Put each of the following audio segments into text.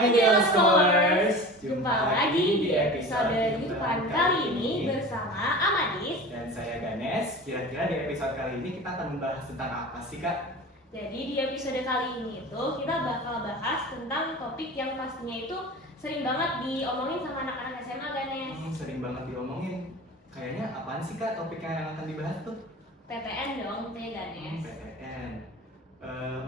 Hai Dewa Scholars, jumpa lagi di episode Yupan kali ini bersama Amadis dan saya Ganes. Kira-kira di episode kali ini kita akan membahas tentang apa sih Kak? Jadi di episode kali ini itu kita bakal bahas tentang topik yang pastinya itu sering banget diomongin sama anak-anak SMA, Ganes. Sering banget diomongin. Kayaknya apaan sih Kak topiknya yang akan dibahas tuh? PTN dong, Ganes. PTN.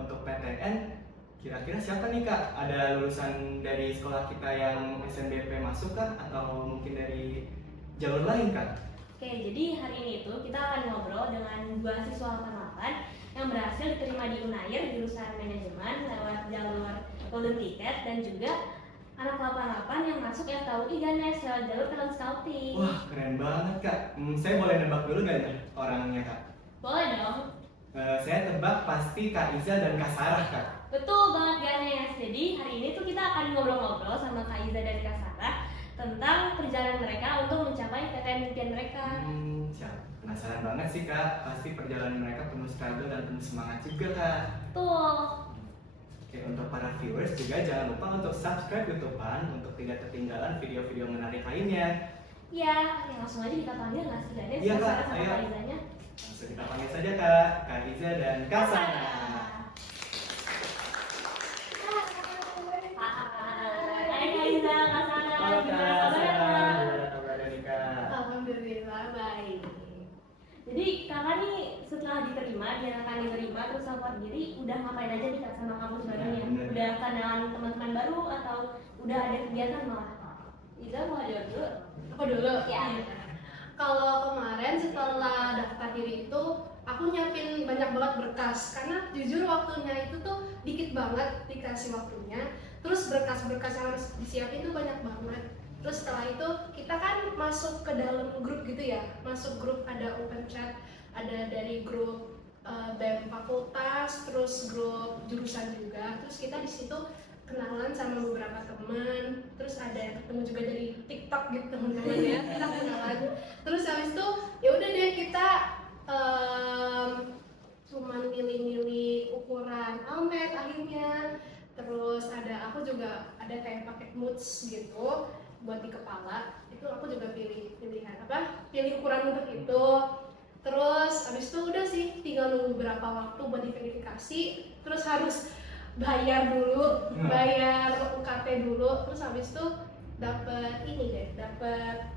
Untuk PTN, kira-kira siapa nih Kak? Ada lulusan dari sekolah kita yang SNBP masuk Kak? Atau mungkin dari jalur lain Kak? Oke, jadi hari ini itu kita akan ngobrol dengan dua siswa 88 yang berhasil diterima di Unair jurusan manajemen lewat jalur Golden Ticket, dan juga anak 88 yang masuk FKUI Ganes lewat jalur talent scouting. Wah, keren banget Kak. Saya boleh nebak dulu gak nih orangnya Kak? Boleh dong. Saya tebak pasti Kak Iza dan Kak Sarah Kak. Betul banget Ganes. Jadi hari ini tuh kita akan ngobrol-ngobrol sama Kak Iza dan Kak Sarah tentang perjalanan mereka untuk mencapai PTN impian mereka. Siap. Penasaran banget sih Kak. Pasti perjalanan mereka penuh struggle dan penuh semangat juga Kak. Betul. Oke, untuk para viewers juga jangan lupa untuk subscribe YouTube-an untuk tidak ketinggalan video-video menarik lainnya. Iya, langsung aja kita panggil nggak sih Ganes? Iya Kak, sama ayo. Kak Izanya. Langsung kita panggil saja Kak, Kak Iza dan Kak Sarah. Hai Kak Iza, Kak Sarah. Halo Gimana Kak kabarnya, Sarah, Kak? gimana kabarnya nih Kak? Alhamdulillah baik. Jadi kakak nih setelah diterima, dinyatakan diterima terus lapor diri, udah ngapain aja nih Kak sama kampus barunya? Bener. Udah kenalan teman-teman baru atau udah ada kegiatan malah? Iza mau jawab dulu? Aku dulu Ya. Kalau kemarin setelah daftar diri itu aku nyiapin banyak banget berkas, karena jujur waktunya itu tuh dikit banget dikasih waktunya. Terus berkas-berkas yang harus disiapin tuh banyak banget. Terus setelah itu kita kan masuk ke dalam grup gitu ya, masuk grup, ada open chat, ada dari grup BEM fakultas, terus grup jurusan juga. Terus kita di situ kenalan sama beberapa teman, terus ada yang ketemu juga dari TikTok gitu teman-teman ya, kita kenalan. Terus habis itu ya udah deh kita cuman milih-milih ukuran almet akhirnya. Terus aku juga ada kayak pakai moods gitu buat di kepala. Itu aku juga pilih ukuran untuk itu. Terus habis itu udah sih tinggal nunggu beberapa waktu buat diverifikasi. Terus harus bayar dulu, bayar UKT dulu. Terus habis itu dapat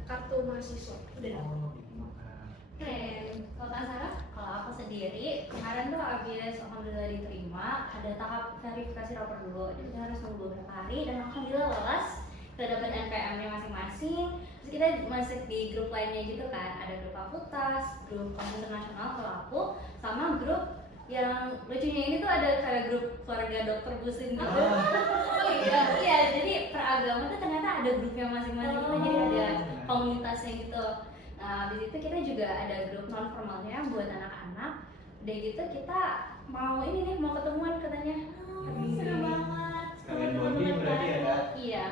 kartu mahasiswa. Udah dapet. keren. Kalau Kak Sarah? Kalau aku sendiri, kemarin tuh abis alhamdulillah diterima, ada tahap verifikasi rapor dulu. Jadi kita harus nunggu beberapa hari dan alhamdulillah lolos. Kita dapat NPM-nya masing-masing. Terus kita masuk di grup lainnya gitu kan. Ada grup fakultas, grup komputer nasional kalau aku, sama grup yang lucunya ini tuh ada kayak grup keluarga dokter pusing gitu. Oh iya. Iya, jadi per agama tuh ternyata ada grupnya masing-masing gitu. Jadi ada komunitasnya gitu. Nah, di situ kita juga ada grup non formalnya buat anak-anak. Udah gitu kita mau ini nih, mau ketemuan katanya. Seru banget. Sekalian bonding berarti ya Kak? Iya.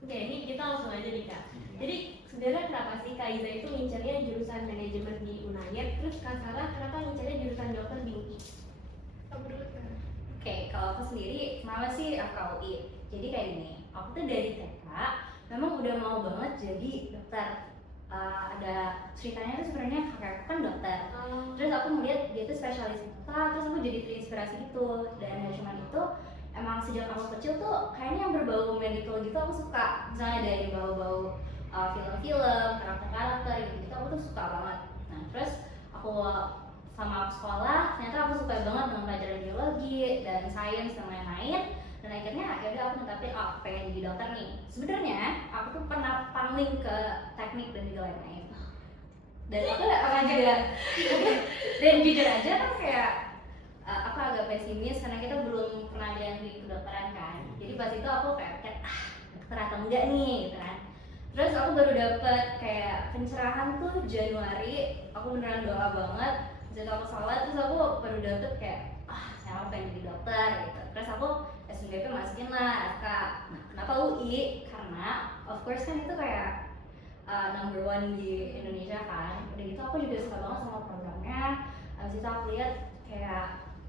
Oke, ini kita langsung aja nih Kak. Jadi sebenarnya kenapa sih Kak Iza itu ngincernya jurusan manajemen di Unair, terus Kak Sarah kenapa ngincernya jurusan dokter di UI? Oke, kalau aku sendiri kenapa sih FKUI? Jadi kayak gini, aku tuh dari TK memang udah mau banget jadi dokter. Ada ceritanya tuh sebenarnya kakak aku kan dokter. Terus aku melihat dia tuh spesialis mata, terus aku jadi terinspirasi gitu. Dan gak cuma itu, emang sejak aku kecil tuh kayaknya yang berbau medical gitu aku suka. Misalnya dari bau-bau film-film, karakter-karakter gitu, aku tuh suka banget. Nah terus aku sama sekolah, ternyata aku suka banget dengan pelajaran biologi dan sains dan lain-lain. Dan akhirnya aku netapin, pengen jadi dokter nih. Sebenarnya aku tuh pernah pangling ke teknik dan juga lain-lain. Dan aku akan juga dan jujur aja kan kayak aku agak pesimis karena kita belum pernah ada yang di kedokteran kan. Jadi pas itu aku kayak dokter atau enggak nih gitu kan. Terus aku baru dapet kayak pencerahan tuh Januari. Aku beneran doa banget. Jadi aku sholat, terus aku baru dapet kayak saya pengen jadi dokter gitu. Terus aku SNBP masukin lah FK. Nah, kenapa UI? Karena of course kan itu kayak number one di Indonesia kan. Udah gitu aku juga suka banget sama programnya. Abis itu aku lihat kayak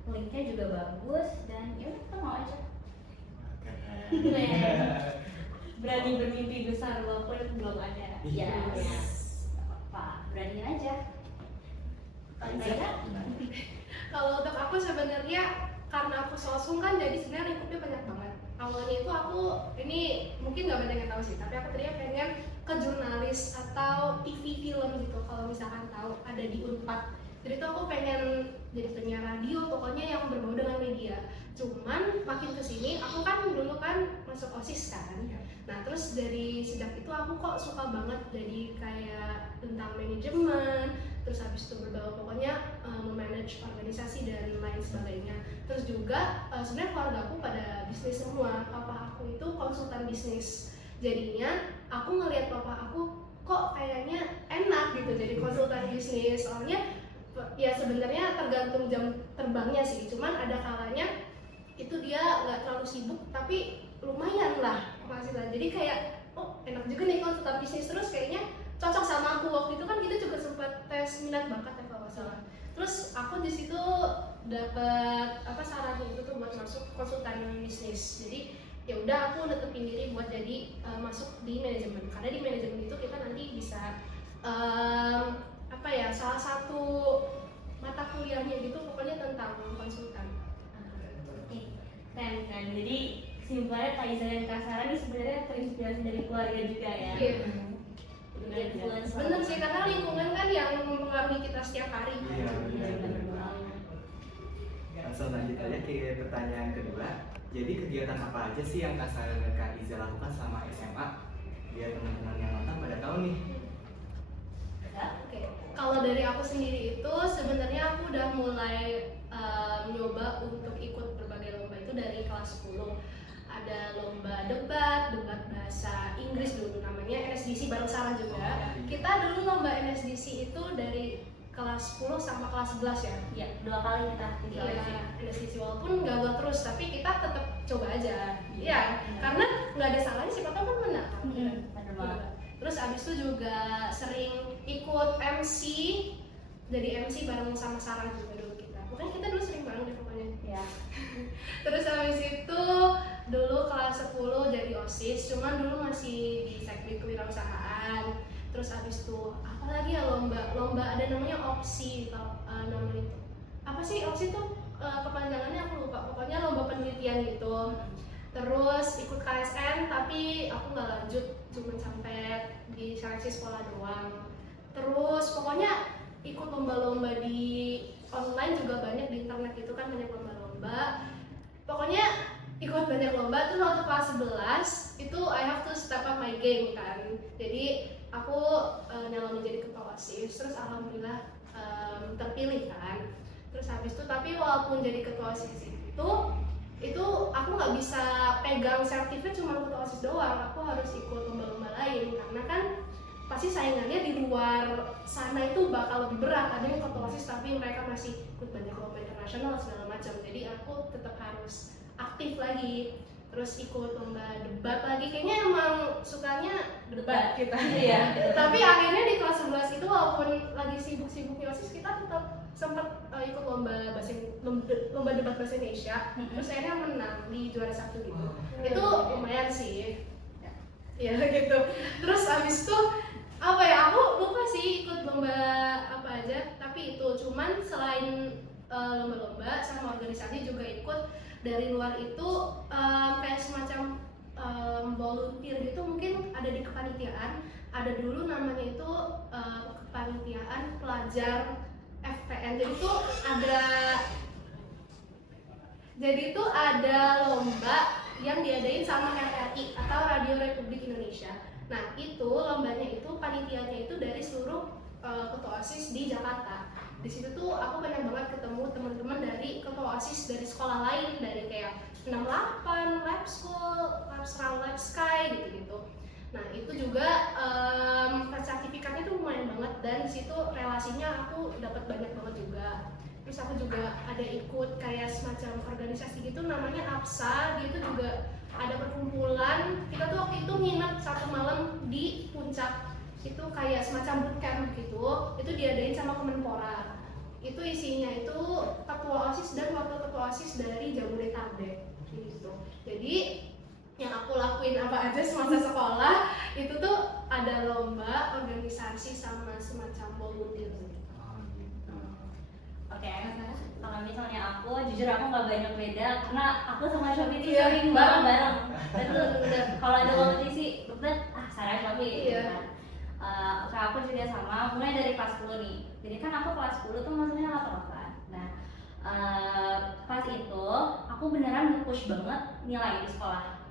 linknya juga bagus dan ya udah kita mau aja. Keren. Berani bermimpi besar walaupun belum ada. Ya, Yes. apa berani aja. Aiza, gimana? Kalau untuk aku sebenarnya karena aku sosum kan jadi sebenarnya lingkupnya banyak banget. Awalnya itu aku ini mungkin nggak banyak yang tahu sih, tapi aku tadinya pengen ke jurnalis atau TV film gitu. Kalau misalkan tahu ada di Unpad, jadi tuh aku pengen jadi penyiar radio, pokoknya yang berbau dengan media. Cuman makin kesini aku kan dulu kan masuk OSIS kan. Nah terus dari sejak itu aku kok suka banget jadi kayak tentang manajemen, terus habis itu berbau pokoknya memanage organisasi dan lain sebagainya. Terus juga sebenarnya keluarga aku pada bisnis semua. Papa aku itu konsultan bisnis, jadinya aku ngelihat papa aku kok kayaknya enak gitu jadi konsultan bisnis. Soalnya ya sebenarnya tergantung jam terbangnya sih, cuman ada kalanya itu dia nggak terlalu sibuk tapi lumayan lah penghasilan. Jadi kayak oh enak juga nih konsultan bisnis, terus kayaknya cocok sama aku. Waktu itu kan kita juga sempat tes minat bakat ya kalau nggak salah. Terus aku di situ dapat sarannya itu tuh buat masuk konsultan bisnis. Jadi ya udah aku netepin diri buat jadi masuk di manajemen, karena di manajemen itu kita nanti bisa salah satu mata kuliahnya gitu pokoknya tentang konsultan. Keren kan. Jadi kesimpulannya Kak Iza dan Kak Sarah ini sebenarnya terinspirasi dari keluarga juga ya. Iya. Influence Bener sih, karena lingkungan kan yang mempengaruhi kita setiap hari. Iya, benar. Langsung lanjut aja ke pertanyaan kedua. Jadi kegiatan apa aja sih yang Kak Sarah dan Kak Iza lakukan selama SMA? Biar teman-teman yang nonton pada tahu nih. Oke, kalau dari aku sendiri itu sebenarnya aku udah mulai nyoba untuk ikut berbagai lomba itu dari kelas 10. Ada lomba debat bahasa Inggris dulu namanya NSDC bareng Sarah juga. Kita dulu lomba NSDC itu dari kelas 10 sama kelas 11 ya. Ya, 2 kali kita ikut. Iya, NSDC walaupun gagal terus tapi kita tetap coba aja. Iya, karena nggak ada salahnya siapa tahu kan menang. Bener banget. Terus abis itu juga sering ikut MC, jadi MC bareng sama Sarah juga dulu kita. Makanya kita dulu sering bareng deh pokoknya. Ya. Terus abis itu dulu kelas 10 jadi OSIS, cuman dulu masih di Sekbid Kewirausahaan. Terus abis itu apalagi ya lomba ada namanya opsi kalau namanya itu. Apa sih opsi tuh kepanjangannya aku lupa. Pokoknya lomba penelitian gitu. Terus ikut KSN tapi aku nggak lanjut, cuma sampai di seleksi sekolah doang. Terus pokoknya ikut lomba-lomba di online juga banyak, di internet itu kan banyak lomba-lomba. Pokoknya ikut banyak lomba. Terus waktu kelas 11 itu I have to step up my game kan. Jadi aku nyalonin jadi ketua OSIS, terus alhamdulillah terpilih kan. Terus habis itu tapi walaupun jadi ketua OSIS itu aku nggak bisa pegang sertifikat cuma ketua OSIS doang, aku harus ikut lomba-lomba lain karena kan pasti saingannya di luar sana itu bakal lebih berat. Ada yang ketua OSIS tapi mereka masih ikut banyak lomba internasional segala macam, jadi aku tetap harus aktif lagi. Terus ikut lomba debat lagi, kayaknya emang sukanya debat kita. Iya. Tapi akhirnya di kelas 11 itu walaupun lagi sibuk-sibuknya OSIS kita tetap sempat ikut lomba debat bahasa Indonesia. Terus akhirnya menang di juara 1 gitu. Itu lumayan sih. Ya gitu. Terus abis itu aku lupa sih ikut lomba apa aja, tapi itu cuman selain lomba-lomba sama organisasi juga ikut dari luar itu kayak semacam volunteer gitu, mungkin ada di kepanitiaan. Ada dulu namanya itu kepanitiaan pelajar FPN. Jadi itu ada lomba yang diadain sama RRI atau Radio Republik Indonesia. Nah itu lombanya itu panitianya itu dari seluruh ketua OSIS di Jakarta. Di situ tuh aku banyak banget ketemu teman-teman dari ketua OSIS dari sekolah lain, dari kayak 68, Lab School, Lab Sky gitu-gitu. Nah itu juga sertifikatnya tuh lumayan banget, dan di situ relasinya aku dapat banyak banget juga. Terus aku juga ada ikut kayak semacam organisasi gitu namanya APSA. Dia tuh juga ada perkumpulan. Kita tuh waktu itu nginep 1 malam di puncak. Itu kayak semacam bootcamp gitu. Itu diadain sama Kemenpora. Itu isinya itu ketua OSIS dan wakil ketua OSIS dari Jabodetabek gitu. Jadi lomba aja semasa sekolah itu tuh ada lomba, organisasi sama semacam volunteer. Oh, gitu. Oke, kalau misalnya aku, jujur aku nggak banyak beda karena aku sama Shopee itu Iya, sering bareng-bareng. Betul. Kalau ada kompetisi, betul, Sarah Shopee. Iya. Kan. Oke, aku juga sama, mulai dari kelas 10 nih. Jadi kan aku kelas 10 tuh masuknya 8. Nah, pas itu aku beneran nge-push banget nilai di sekolah.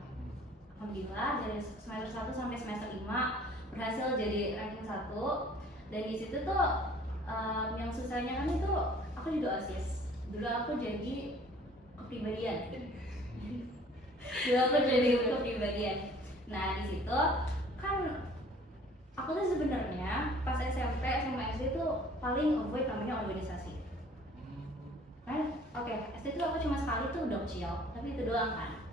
Alhamdulillah dari semester 1 sampai semester 5 berhasil jadi ranking 1. Dan di situ tuh yang susahnya kan itu aku juga OSIS. Dulu aku jadi kepribadian. Nah di situ kan aku tuh sebenarnya pas SMP sama SD tuh paling avoid namanya organisasi. Kan? Oke, SD tuh aku cuma sekali tuh udah chill, tapi itu doang kan.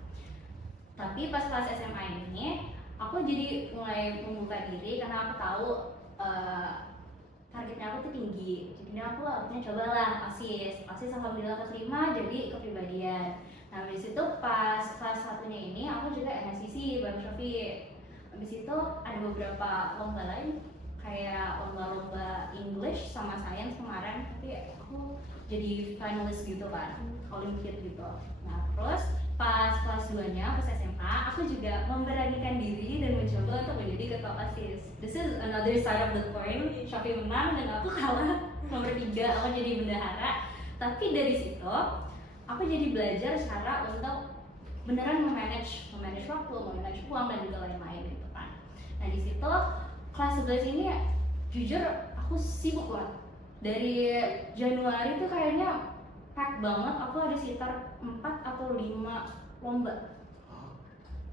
Tapi pas kelas SMA ini aku jadi mulai membuka diri karena aku tahu targetnya aku tuh tinggi. Jadi aku akhirnya cobalah OSIS alhamdulillah keterima jadi kepribadian. Nah habis itu pas kelas 1-nya ini aku juga NSCC bareng Shopee. Habis itu ada beberapa lomba lain kayak lomba-lomba English sama Science kemarin, tapi aku jadi finalis gitu kan, Olympiad gitu. Nah terus pas kelas 2-nya, pas SMA, aku juga memberanikan diri dan mencoba untuk menjadi ketua OSIS. This is another side of the coin. Shopee menang dan aku kalah nomor 3, aku jadi bendahara. Tapi dari situ, aku jadi belajar cara untuk beneran memanage waktu, memanage uang dan juga lain-lain gitu kan. Nah di situ kelas 11 ini jujur aku sibuk banget. Dari Januari tuh kayaknya pack banget, aku ada sekitar 4 atau 5 lomba.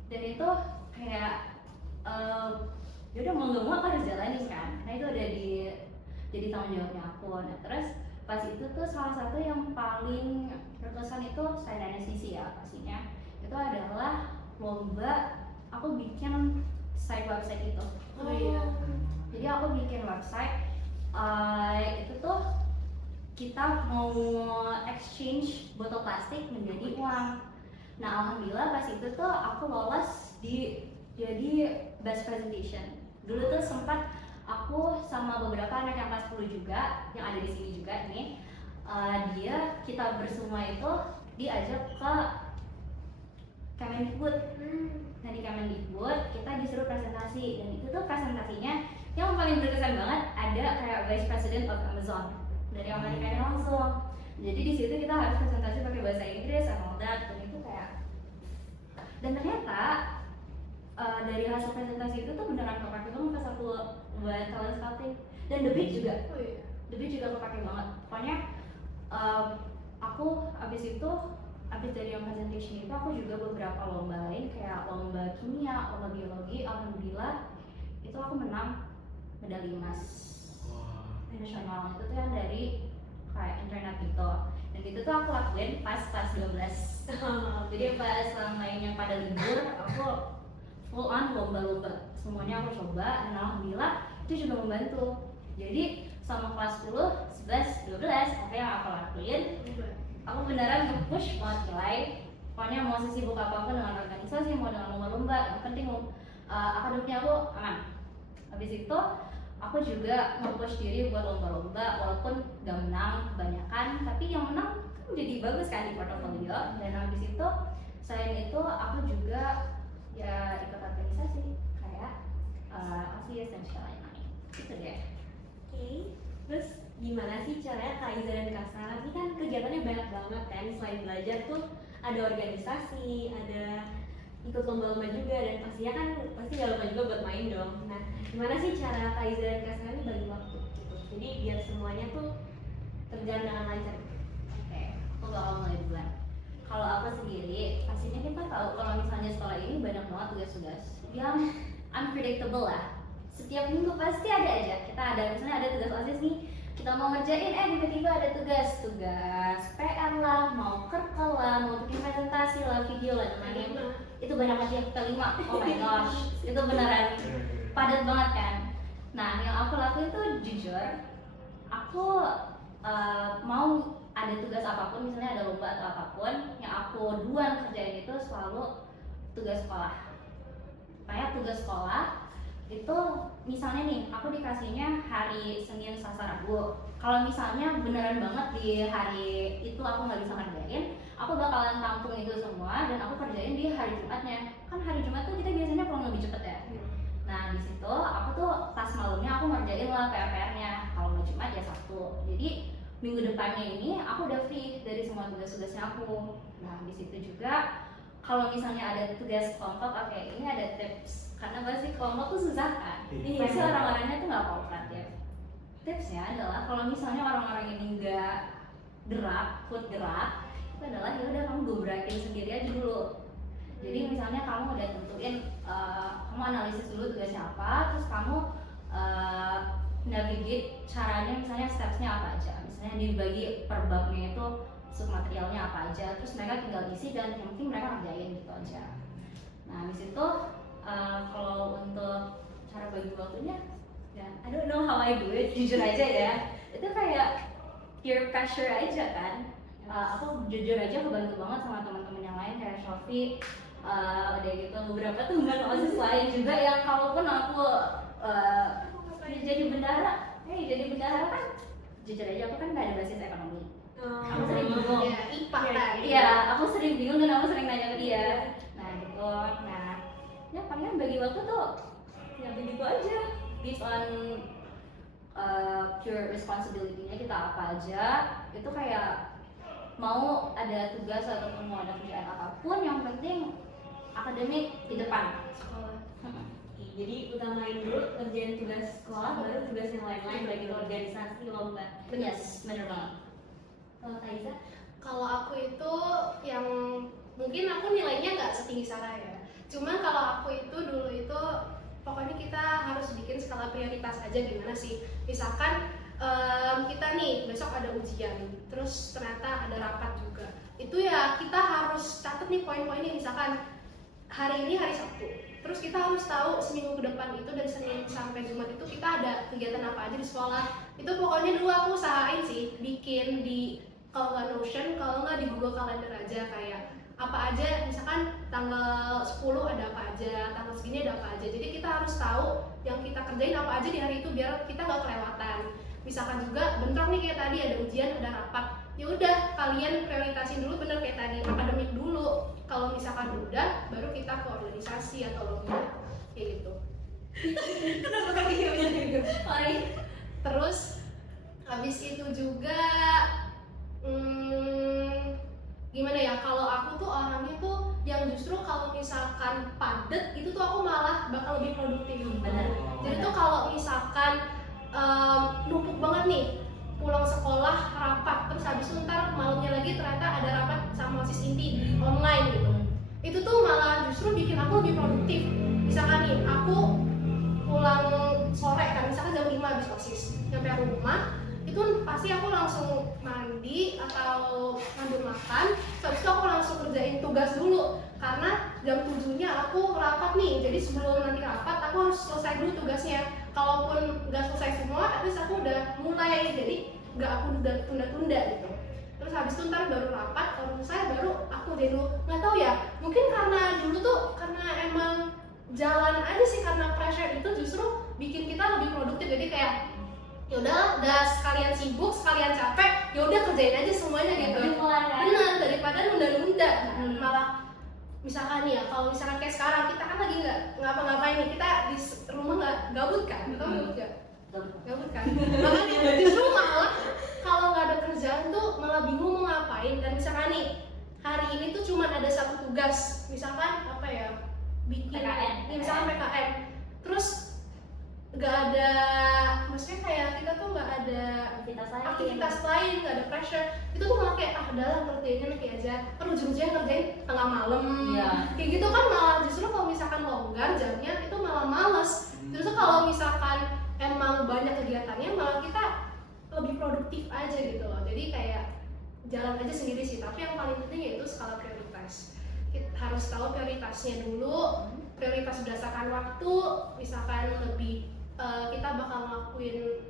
Dan itu kayak yaudah mau gak mau aku harus jalanin kan. Nah itu udah jadi tanggung jawabnya aku. Nah terus pas itu tuh salah satu yang paling berkesan itu selain NSCC ya pastinya, itu adalah lomba aku bikin site website itu. Oh iya. Jadi aku bikin website itu tuh kita mau exchange botol plastik menjadi uang. Nah alhamdulillah pas itu tuh aku lolos jadi best presentation. Dulu tuh sempat aku sama beberapa anak yang kelas 10 juga yang ada di sini juga nih, kita bersama itu diajak ke Kemendikbud. Nah di Kemendikbud kita disuruh presentasi, dan itu tuh presentasinya yang paling berkesan banget ada kayak Vice President of Amazon dari Amerika langsung. Jadi di situ kita harus presentasi pakai bahasa Inggris and all that, dan itu kayak, dan ternyata dari hasil presentasi itu tuh beneran kepake banget pas aku buat talent scouting, dan The Beat juga. Oh iya. The Beat juga kepake banget. Pokoknya aku abis dari yang presentation itu aku juga beberapa lomba lain kayak lomba kimia, lomba biologi. Alhamdulillah itu aku menang medali emas nasional. Itu tuh yang dari kayak internet gitu, dan itu tuh aku lakuin pas kelas 12. Jadi pas selama yang pada libur aku full on lomba-lomba, semuanya aku coba, dan alhamdulillah itu juga membantu. Jadi selama kelas 10, 11, 12 apa yang aku lakuin, aku beneran nge-push banget nilai. Pokoknya mau sesibuk apapun dengan organisasi, mau dengan lomba-lomba, yang penting akademiknya aku aman. Habis itu aku juga nge-push diri buat lomba-lomba, walaupun gak menang kebanyakan, tapi yang menang kan jadi bagus kan di portofolio. Dan habis itu selain itu aku juga ya ikut organisasi kayak OSIS dan segala lain-lain. Gitu deh. Oke, terus gimana sih caranya Kak Iza dan Kak Sarah? Ini kan kegiatannya banyak banget kan, selain belajar tuh ada organisasi, ada ikut lomba-lomba juga, dan pastinya kan pasti gak lupa juga buat main dong. Nah, gimana sih cara Kak Iza dan Kak Sarah ini bagi waktu gitu? Jadi biar semuanya tuh terjalan dengan lancar. Oke, aku bakal mulai duluan. Kalau aku sendiri, pastinya kita tahu kalau misalnya sekolah ini banyak banget tugas-tugas yang unpredictable lah. Setiap minggu pasti ada aja. Kita ada misalnya ada tugas OSIS nih, kita mau ngerjain, tiba-tiba ada tugas PR lah, mau kerkel lah, mau bikin presentasi lah, video lah, dan lain-lain. Itu banyak banget yang kita 5. Oh my gosh, itu beneran padat banget kan. Nah yang aku lakuin tuh jujur, aku mau ada tugas apapun, misalnya ada lomba atau apapun, yang aku duluan kerjain itu selalu tugas sekolah. kayak tugas sekolah itu misalnya nih aku dikasihnya hari Senin, Selasa, Rabu. Kalau misalnya beneran banget di hari itu aku nggak bisa ngerjain, aku bakalan tampung itu semua dan aku kerjain di hari Jumatnya. Kan hari Jumat tuh kita biasanya pulang lebih cepet ya. Nah di situ aku tuh pas malamnya aku ngerjain lah PR-nya. Kalau nggak Jumat ya Sabtu. Jadi minggu depannya ini aku udah free dari semua tugas-tugasnya aku. Nah di situ juga kalau misalnya ada tugas kelompok, oke ini ada tips karena pasti kelompok tuh susah kan. Ini pasti orang-orangnya tuh nggak kooperatif. Tipsnya adalah kalau misalnya orang-orang ini nggak food gerak, itu adalah ya udah kamu dobrakin sendiri aja dulu. Jadi misalnya kamu udah tentuin, kamu analisis dulu tugasnya apa, terus kamu navigate caranya, misalnya stepsnya apa aja. Misalnya dibagi per babnya itu submaterialnya apa aja, terus mereka tinggal isi dan yang penting mereka ngerjain gitu aja. Nah di situ kalau untuk cara bagi waktunya, ya I don't know how I do it, jujur aja ya, itu kayak peer pressure aja kan. Aku jujur aja kebantu banget sama teman-teman yang lain kayak Shofi, udah gitu beberapa teman OSIS lain juga yang kalaupun aku jadi bendahara kan jujur aja aku kan nggak ada basis ekonomi. Aku sering bingung. Ya, IPA kan. Iya, aku sering bingung dan aku sering nanya ke dia. Nah gitu, ya palingan bagi waktu tuh ya begitu aja, based on pure responsibility-nya kita apa aja. Itu kayak mau ada tugas ataupun mau ada kerjaan apapun, yang penting akademik di depan. Jadi utamain dulu kerjain tugas sekolah, baru tugas yang lain-lain, baik itu organisasi, lomba. Yes, bener banget. Kalau Taiza? Kalau aku itu yang mungkin aku nilainya nggak setinggi Sarah ya. Cuman kalau aku itu dulu itu pokoknya kita harus bikin skala prioritas aja gimana sih. Misalkan kita nih besok ada ujian, terus ternyata ada rapat juga. Itu ya kita harus catat nih poin-poinnya. Misalkan hari ini hari Sabtu, terus kita harus tahu seminggu ke depan itu dari Senin sampai Jumat itu kita ada kegiatan apa aja di sekolah. Itu pokoknya dulu aku usahain sih bikin di, kalau nggak Notion, kalau nggak di Google Calendar aja, kayak apa aja, misalkan tanggal 10 ada apa aja, tanggal segini ada apa aja. Jadi kita harus tahu yang kita kerjain apa aja di hari itu biar kita nggak kelewatan. Misalkan juga bentrok nih kayak tadi ada ujian, ada rapat, ya udah kalian prioritasin dulu, bener kayak tadi akademik dulu. Kalau misalkan udah, baru kita ke organisasi atau lomba kayak gitu. Kenapa kaki gitu? Terus habis itu juga gimana ya, kalau aku tuh orangnya tuh yang justru kalau misalkan padet itu tuh aku malah bakal lebih produktif. Benar. Jadi tuh kalau misalkan numpuk banget nih, pulang sekolah rapat, terus habis itu ntar malamnya lagi ternyata ada rapat sama OSIS inti di online gitu, itu tuh malah justru bikin aku lebih produktif. Misalkan nih aku pulang sore kan, misalkan jam 5 habis OSIS, nyampe rumah itu pasti aku langsung mandi atau ngambil makan, habis itu aku langsung kerjain tugas dulu karena jam 7-nya aku rapat nih. Jadi sebelum nanti rapat aku harus selesai dulu tugasnya. Kalaupun nggak selesai semua, at least aku udah mulai, jadi nggak aku udah tunda-tunda gitu. Terus habis itu ntar baru rapat, kalau selesai baru aku jadi dulu. Nggak tahu ya, mungkin karena dulu tuh karena emang jalan aja sih, karena pressure itu justru bikin kita lebih produktif. Jadi kayak ya udah sekalian sibuk, sekalian capek, ya udah kerjain aja semuanya gitu. Benar, daripada nunda-nunda. Malah misalkan nih ya, kalau misalkan kayak sekarang kita kan lagi nggak ngapa-ngapain nih, kita di rumah nggak gabut kan? Gabut nggak? Gabut kan? Makanya justru malah kalau nggak ada kerjaan tuh malah bingung mau ngapain. Dan misalkan nih hari ini tuh cuma ada satu tugas, misalkan apa ya, bikin PKN. Ya, misalkan PKN, terus nggak ada, maksudnya kayak kita tuh nggak ada aktivitas lain, nggak ada pressure, itu tuh malah kayak adalah ngerjainnya nanti aja, kan ujung-ujungnya ngerjain tengah malam, kayak gitu kan. Malah justru kalau misalkan longgar jamnya itu malah males. Justru kalau misalkan emang banyak kegiatannya malah kita lebih produktif aja gitu loh. Jadi kayak jalan aja sendiri sih, tapi yang paling penting yaitu skala prioritas. Kita harus tahu prioritasnya dulu, prioritas berdasarkan waktu. Misalkan lebih kita bakal ngelakuin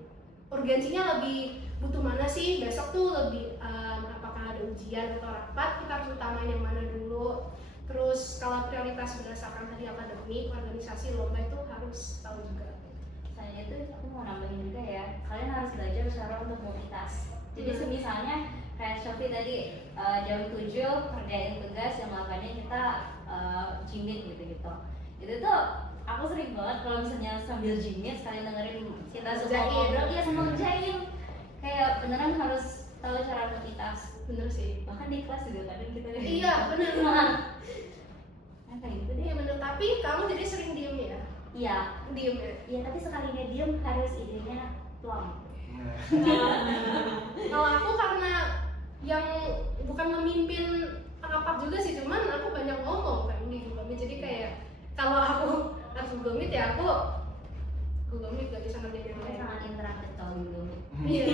urgensinya, lebih butuh mana sih besok tuh, lebih apakah ada ujian atau rapat, kita harus utamain yang mana dulu. Terus kalau prioritas berdasarkan tadi akademik, organisasi, lomba itu harus tahu juga. Selain itu aku mau nambahin juga ya, kalian harus belajar cara untuk multitask. Jadi semisalnya kayak Shopee tadi jam 7 kerjain tugas, yang 8-nya kita jimit gitu-gitu. Itu tuh aku sering banget kalau misalnya sambil jimit sekalian dengerin kita semua ngobrol, ya sama ngerjain. Kayak beneran harus tahu cara multitask. Bener sih. Bahkan di kelas juga kadang kita Iya bener. Nah, kayak gitu deh. Iya bener. Tapi kamu jadi sering diem ya? Iya, Diem ya. iya, tapi sekalinya diem harus idenya plong. Kalau aku karena yang bukan memimpin rapat juga sih, cuman aku banyak ngomong kan di Google Meet. Jadi kayak kalau aku harus Google Meet ya aku Google Meet gak bisa ngerjain yang Aku lain. sangat interaktif kalau dulu. Iya.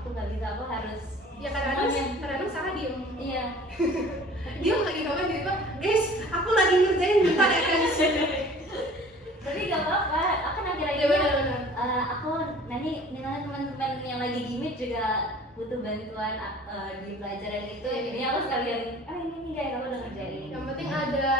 Aku gak bisa, aku harus Ya kadang-kadang Sarah diem. Iya. Diem lagi ngomong gitu, guys, aku lagi ngerjain bentar ya guys. Tapi gak apa-apa, aku nanti lagi Iya benar-benar. aku nanti misalnya teman-teman yang lagi gimit juga butuh bantuan di pelajaran itu, Iya. jadinya aku sekalian ini nih guys, aku udah ngerjain. Yang penting ada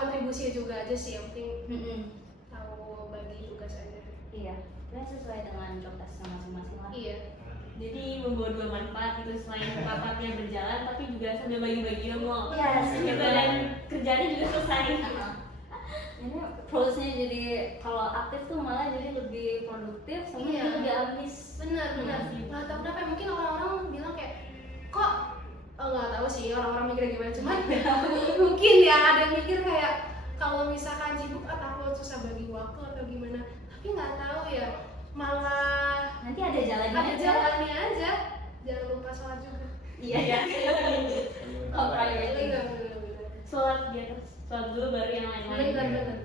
kontribusi juga aja sih, yang penting Mm-mm. tahu bagi tugas aja. Iya, dan sesuai dengan job task masing-masing lah. Iya. Jadi membawa dua manfaat gitu, selain rapatnya berjalan tapi juga sambil bagi-bagi ilmu. Yes, gitu, dan kerjanya juga selesai. Ini prosesnya jadi kalau aktif tuh malah jadi lebih produktif sama Iya. lebih habis. Benar. Nggak tahu kenapa mungkin orang-orang bilang kayak kok nggak tahu sih orang-orang mikir gimana, cuman mungkin ya ada yang mikir kayak kalau misalkan sibuk takut susah bagi waktu atau gimana, tapi nggak tahu ya, malah Nanti ada jalannya ada aja. jalannya aja. Jangan lupa sholat juga. Iya. Oh, priority. Benar. Sholat di atas, sholat dulu baru yang lain-lain. Benar.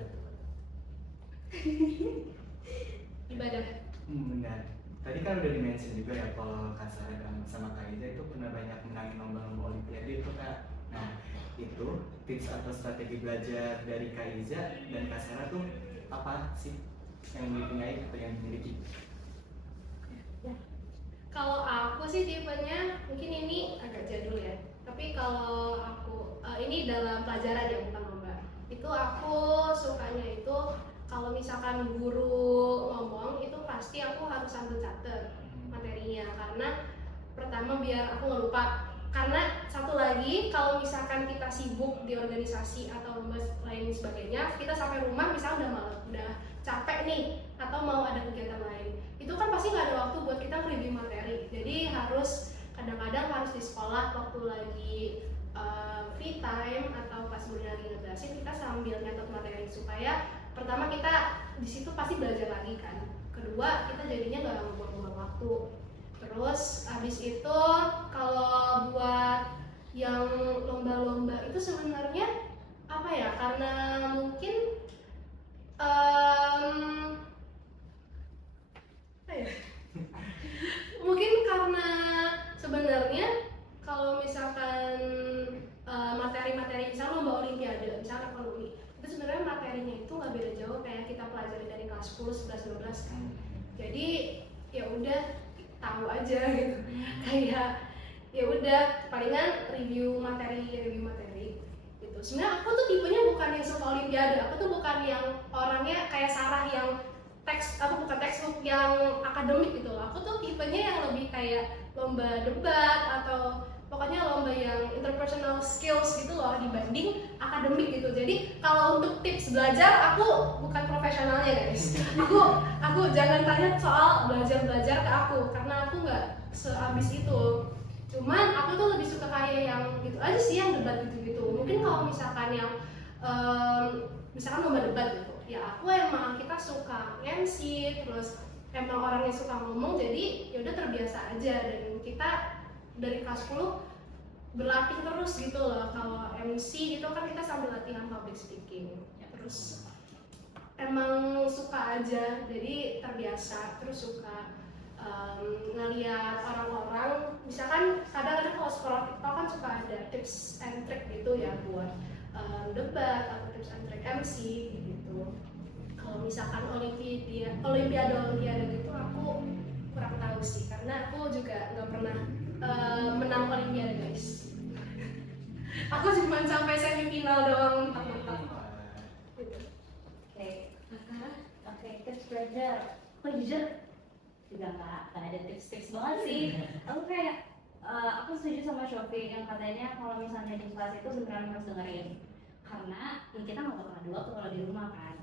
Ibadah. Benar. Tadi kan udah di-mention juga ya kalau Kak Sarah dan sama Kak Iza itu pernah banyak menangin lomba-lomba olimpiade itu Kak. Nah, itu tips atau strategi belajar dari Kak Iza dan Kak Sarah tuh apa sih yang dipunyai atau yang dimiliki? Kalau aku sih tipenya mungkin ini agak jadul ya. Tapi kalau aku ini dalam pelajaran ya, bukan lomba. Itu aku sukanya itu kalau misalkan guru ngomong itu pasti aku harus sambil catet materinya, karena pertama biar aku nggak lupa. Karena satu lagi, kalau misalkan kita sibuk di organisasi atau lomba lain sebagainya, kita sampai rumah misalnya udah malam, udah capek nih, atau mau ada kegiatan lain, itu kan pasti nggak ada waktu buat kita nge-review materi. Jadi harus kadang-kadang harus di sekolah waktu lagi free time atau pas gurunya lagi ngejelasin, kita sambil nyatet materi supaya pertama kita di situ pasti belajar lagi kan, kedua kita jadinya nggak buang-buang waktu. Terus abis itu kalau buat yang lomba-lomba itu sebenarnya apa ya, karena mungkin apa ya? Mungkin karena sebenarnya kalau misalkan materi-materi misalnya lomba olimpiade, misalnya ekonomi, itu sebenarnya materinya itu nggak beda jauh kayak kita pelajari dari kelas 10, 11, 12 kan. Jadi ya udah tahu aja gitu. Kayak ya udah palingan review materi gitu. Sebenarnya aku tuh tipenya bukan yang suka olimpiade, aku tuh bukan yang orangnya kayak Sarah yang bukan textbook yang akademik gitu loh. Aku tuh tipenya yang lebih kayak lomba debat atau pokoknya lomba yang interpersonal skills gitu loh dibanding akademik gitu. Jadi kalau untuk tips belajar aku bukan profesionalnya guys. Aku jangan tanya soal belajar ke aku karena aku nggak sehabis itu. Cuman aku tuh lebih suka kayak yang gitu aja sih, yang debat gitu. Mungkin kalau misalkan yang misalkan lomba debat gitu, ya aku emang kita suka MC, terus emang orangnya suka ngomong, jadi ya udah terbiasa aja. Dan kita dari kelas 10 berlatih terus gitu loh. Kalau MC gitu kan kita sambil latihan public speaking, terus emang suka aja, jadi terbiasa. Terus suka ngeliat orang-orang, misalkan kadang-kadang kalau scroll TikTok kan suka ada tips and trick gitu ya buat debat atau tips and trick MC gitu. Kalau misalkan olimpiade gitu aku kurang tahu sih, karena aku juga nggak pernah menang olimpiade guys. Aku cuma sampai semifinal doang mentok-mentok. Gitu. Oke, oke, tips belajar. Aku jujur juga nggak ada tips-tips banget sih. Aku kayak aku setuju sama Shopee yang katanya kalau misalnya di kelas itu beneran harus dengerin, karena ya kita nggak bakal ada waktu kalau di rumah kan.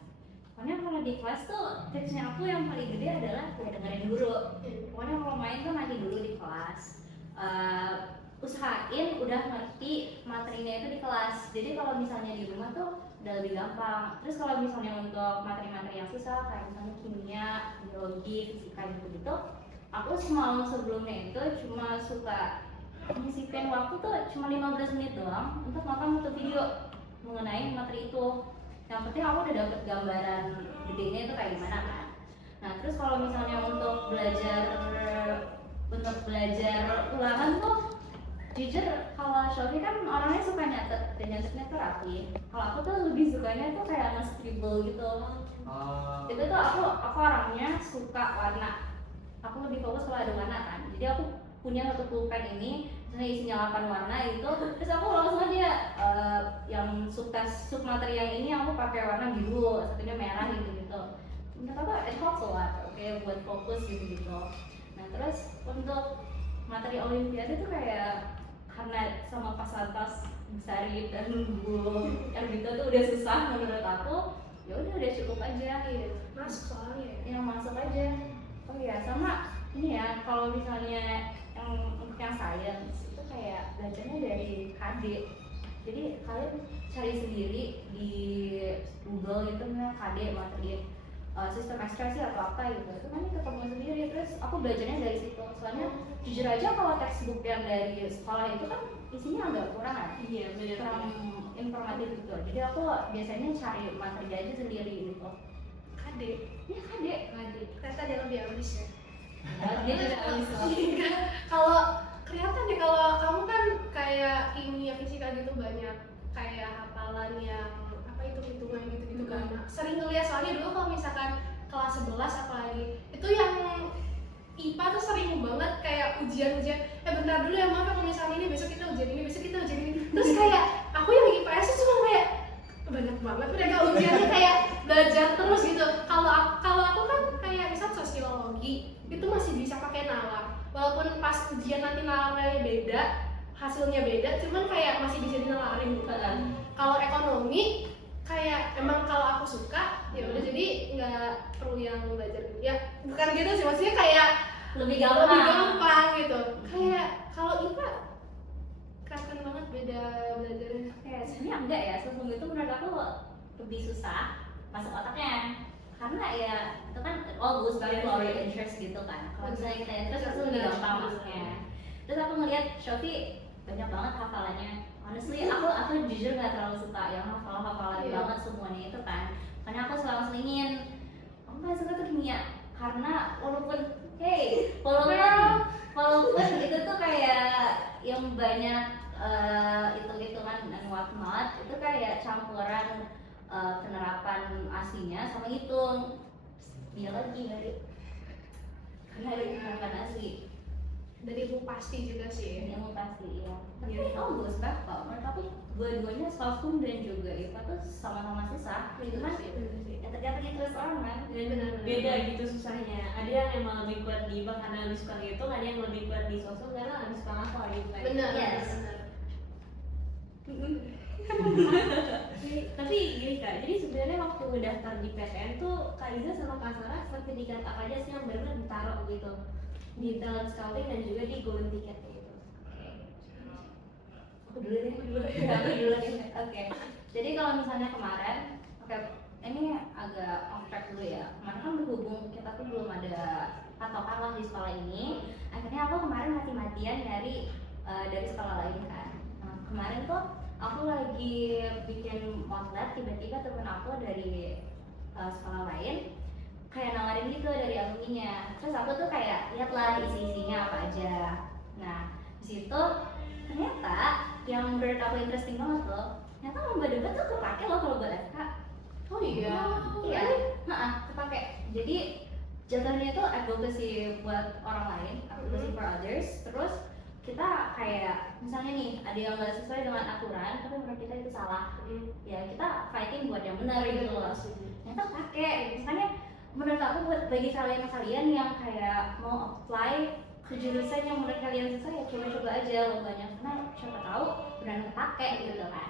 Pokoknya kalau di kelas tuh tipsnya aku yang paling gede adalah ya dengerin dulu. Pokoknya kalau main tuh nanti dulu di kelas. Usahain udah ngerti materinya itu di kelas. Jadi kalau misalnya di rumah tuh udah lebih gampang. Terus kalau misalnya untuk materi-materi yang susah kayak misalnya kimia, biologi, fisika gitu-gitu, aku semalam sebelumnya itu cuma suka nyisipin waktu tuh cuma 15 menit doang untuk nonton satu video mengenai materi itu. Yang penting aku udah dapet gambaran gedenya itu kayak gimana kan. Nah terus kalau misalnya untuk belajar ulangan tuh jujur kalau Shopee kan orangnya suka nyatet dan nyatetnya tuh rapi. Kalau aku tuh lebih sukanya tuh kayak nge-scribble gitu. Itu tuh aku orangnya suka warna. Aku lebih fokus kalau ada warna kan. Jadi aku punya satu pulpen ini, misalnya isinya 8 warna itu, terus aku langsung aja yang sub materi yang ini aku pakai warna biru, satunya merah gitu. Menurut aku it helps a lot, oke, buat fokus gitu. Nah terus untuk materi olimpiade tuh kayak karena sama pas Sari dan Bu Erdito tuh udah susah menurut aku, ya udah cukup aja gitu. Masuk soalnya ya. Yang masuk aja. Oh iya, sama ini ya, kalau misalnya yang science itu kayak belajarnya dari KD. Jadi kalian cari sendiri di Google itu namanya KD materi sistem ekstraksi atau apa gitu. Itu nanti ketemu sendiri. Terus aku belajarnya dari situ. Soalnya jujur aja kalau textbook yang dari sekolah itu kan isinya agak kurang kan? Iya benar. Kurang informatif gitu. Jadi aku biasanya cari materi aja sendiri gitu. KD. Ya KD. Ternyata dia lebih habis ya. Dia tidak habis loh. Kalau kelihatan deh kalau kamu kan kayak kimia fisika gitu banyak kayak hafalan yang apa itu hitungan gitu kan. Sering ngeliat soalnya dulu kalau misalkan kelas 11 apalagi itu yang IPA tuh sering banget kayak ujian-ujian bentar dulu ya maaf aku misalnya ini besok kita ujian ini terus kayak aku yang IPS tuh cuma kayak banyak banget mereka ujiannya kayak belajar terus gitu. Kalau aku kan kayak misal sosiologi itu masih bisa pakai nalar walaupun pas ujian nanti nalarnya beda hasilnya beda cuman kayak masih bisa dinalarin gitu kan. Kalau ekonomi kayak emang kalau aku suka ya udah jadi nggak perlu yang belajar ya bukan gitu sih maksudnya kayak Lebih gampang gitu. Kayak kalau IPA kelihatan banget beda belajarnya. Kayak sebenarnya enggak ya, sesungguhnya itu menurut aku lebih susah masuk otaknya. Karena ya itu kan all goes back to our interest gitu kan. Kalau misalnya kita interest itu lebih gampang masuknya. Terus aku ngeliat Shopee banyak banget hafalannya. Honestly aku jujur nggak terlalu suka yang hafalan banget semuanya itu kan. Karena aku selalu selingin aku nggak suka tuh kimia karena walaupun itu tuh kayak yang banyak hitung-hitungan dan whatnot itu kayak campuran penerapan aslinya sama hitung biologi dari karena ada penerapan asli Dari ilmu pasti juga sih. ilmu pasti ya. Tapi bagus kan kok menurut aku dua-duanya sosum dan juga IPA tuh sama-sama susah. Cuman ya tergantung interest orang kan. Benar. Beda gitu susahnya. Ada yang emang lebih kuat di IPA karena lebih suka ngitung, ada yang lebih kuat di sosum karena lebih suka ngafal gitu kan. Benar. Yes. Tapi gini kak, jadi sebenarnya waktu daftar di PTN tuh Kak Iza sama Kak Sarah sertifikat apa aja sih yang benar-benar ditaruh gitu di talent scouting dan juga di golden ticket gitu. Aku dulu deh. Oke. Jadi kalau misalnya kemarin, ini agak off track dulu ya. Kemarin kan berhubung kita tuh belum ada patokan lah di sekolah ini. Akhirnya aku kemarin mati-matian nyari dari sekolah lain kan. Nah, kemarin tuh aku lagi bikin outlet, tiba-tiba temen aku dari sekolah lain kayak nawarin gitu dari alumninya. Terus aku tuh kayak lihatlah isi-isinya apa aja. Nah, di situ ternyata yang menurut aku interesting banget loh. Ternyata lomba debat tuh kepake loh kalau buat FK. Oh iya. Iya, kepake. Jadi jatuhnya itu advocacy buat orang lain, advocacy for others. Terus kita kayak misalnya nih ada yang nggak sesuai dengan aturan tapi menurut kita itu salah, ya kita fighting buat yang benar gitu loh. Ternyata pakai, misalnya menurut aku buat bagi kalian yang kayak mau apply ke jurusan yang menurut kalian susah, ya coba-coba aja lombanya, karena siapa tahu benar kepake gitu kan.